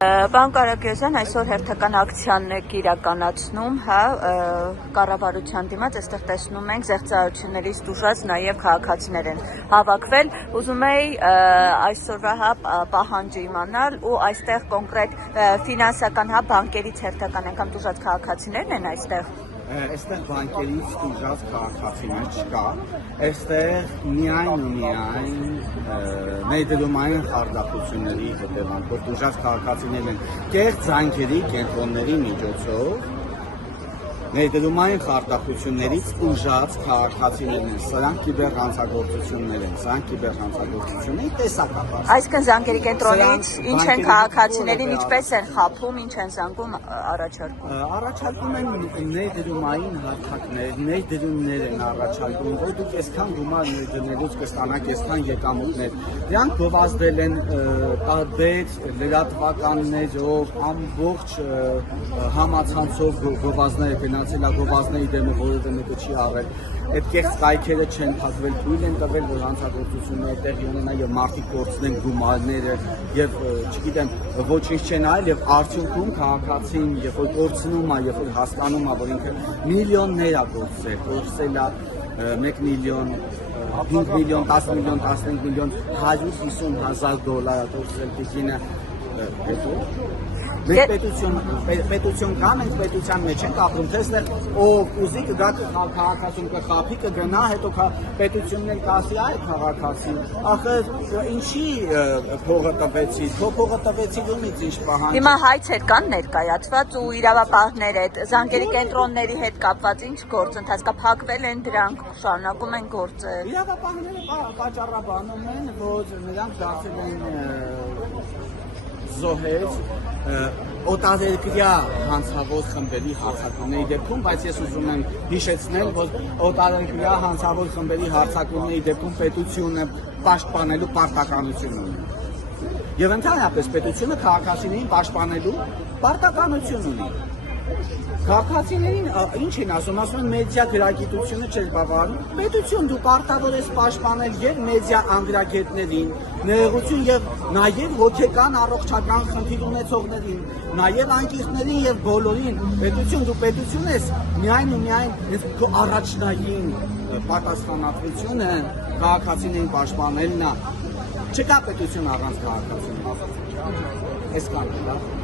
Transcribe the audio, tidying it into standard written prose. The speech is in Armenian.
Պարոն Կարագոզյան, այսօր հերթական ակցիան եք իրականացնում, կառավարության դիմաց, այստեղ տեսնում ենք զեղծարարություններից տուժած նաև քաղաքացիներ են հավաքվել, ուզում էի այսօրվա պահանջը իմանալ ու այստեղ կոնկրետ ֆինանսական բանկերից հերթական անգամ տուժած քաղաքացիներն են այստեղ։ Այստեղ բանկերից տուժած քաղաքացիներ չկա, այստեղ միայն ու միայն ներդրումային խարդախությունների հետևանքով տուժած քաղաքացիներ են կեղծ զանգերի կենտրոնների միջոցով ներդրումային խարդախություններից տուժած քաղաքացիներ են, սրանք կիբերհանցագործություններ են, սրանք կիբերհանցագործությունների տեսակապ։ Այսինքն զանգերի կենտրոնից ինչ են քաղաքացիներին, ինչպես են խաբում, ինչ են զանգում, առաջարկում։ Առաջարկում են ներդրումային հարթակներ, ներդրումներ են առաջարկում, որ դուք այսքան գումար ներդրելուց կստանաք այսքան եկամուտներ։ Դրանք գովազդել են տարբեր լրատվականներով, ամբողջ համացանցով գովազդներ գովազդների դեմը որևէ մեկը չի արել, այդ կեղծ կայքերը չեն փակվել, թույլ են տվել, որ հանցագործությունները տեղի ունենան եւ մարդիկ կորցնեն գումարները եւ չգիտեմ ոչինչ չեն արել եւ արդյունքում քաղաքացին երբ որ կորցնում է, երբ որ հասկանում է, որ ինքը միլիոններ է կորցրել է 1 միլիոն 5 միլիոն, 10 միլիոն, 15 միլիոն, 150,000 դոլար կորցրել տիկինը հետո Մենք պետություն կա, մենք պետության մեջ ենք ապրում, թե այստեղ ով ուզի կգա քաղաքացուն կխաբի, կգնա, հետո պետությունն էլ կասի այ քաղաքացին, ախր ինչի փողը տվեցի, փողը տվեցի ումից ինչ պահանջ։ Հիմա հայցեր կան ներկայացված ու իրավապահներ հետ, զանգերի կենտրոնների հետ կապված ինչ գործընթաց կա, փակվել են դրանք, շարունակում են գործել։ Իրավապահները պատճառաբանում են, որ նրանք դարձել են զոհեր օտարերկրյա հանցավոր խմբերի հարձակումների դեպքում, բայց ես ուզում եմ հիշեցնել, որ օտարերկրյա հանցավոր խմբերի հարձակումների դեպքում պետությունը պաշտպանելու պարտականություն ունի։ Եվ ընդհանրապես պետությունը քաղաքացիներին պաշտպանելու պարտականություն ունի։ Քաղաքացիներին ինչ են ասում են մեդիա գրագիտությունը չէր բավարարում, պետություն դու պարտավոր ես պաշտպանել եւ մեդիա անդրագետներին, ներողություն եւ նաեւ հոգեկան առողջական խնդիր ունեցողներին, նաեւ անկիրներին եւ բոլորին, պետություն դու պետություն ես, միայն ու միայն քո առաջնային պատասխանատվությունը քաղաքացիներին պաշտպանելն է, չկա պետություն առանց քաղաքացիների, այսքանն է։